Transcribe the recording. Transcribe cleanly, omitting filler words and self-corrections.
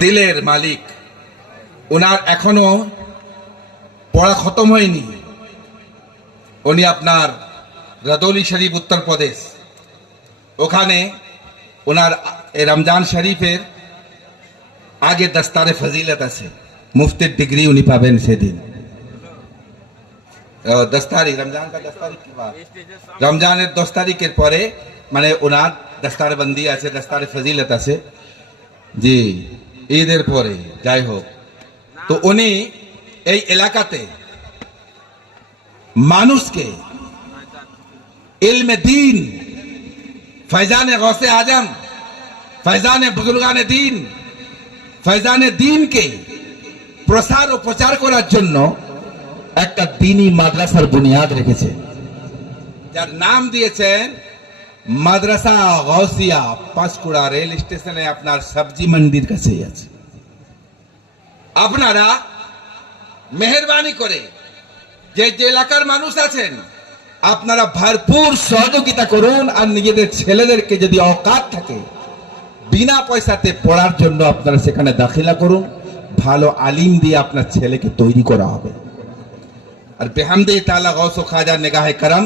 দিলের মালিক, ওনার এখনো পড়া খতম হয়নি। উনি আপনার রদৌলি শরীফ উত্তরপ্রদেশ, ওখানে ওনার রমজান শরীফের আগে দস্তারে ফজিলত আছে, মুফতির ডিগ্রি উনি পাবেন সেদিন। দস্তারি রমজান কা দস্তারি কি বাত, রমজানের 10 তারিখের পরে মানে ওনার দস্তারে বন্দি আছে, দস্তারে ফজিলত আছে জি, ঈদের পরে যাই হোক। তো উনি এই এলাকাতে মানুষকে ইলমে দ্বীন, ফয়জানে গৌসে আজম, ফয়জানে বুজুর্গানে দ্বীন, ফয়জানে দ্বীনকে প্রসার ও প্রচার করার জন্য একটা দ্বীনি মাদ্রাসার বুনিয়াদ রেখেছে, যার নাম দিয়েছেন মাদ্রাসা গৌসিয়া। পাঁশকুড়া রেল স্টেশনে আপনার সবজি মন্ডির কাছেই আছে। আপনারা মেহেরবানি করে যে যে এলাকার মানুষ আছেন, আপনারা ভরপুর সহযোগিতা করুন। আর নিজেদের ছেলেদেরকে যদি অকাত থাকে বিনা পয়সাতে পড়ার জন্য আপনারা সেখানে দাখিলা করুন। ভালো আলিম দিয়ে আপনার ছেলেকে তৈরি করা হবে। আর বেহামদে তাআলা গৌস ও খাজা নিগাহে করম।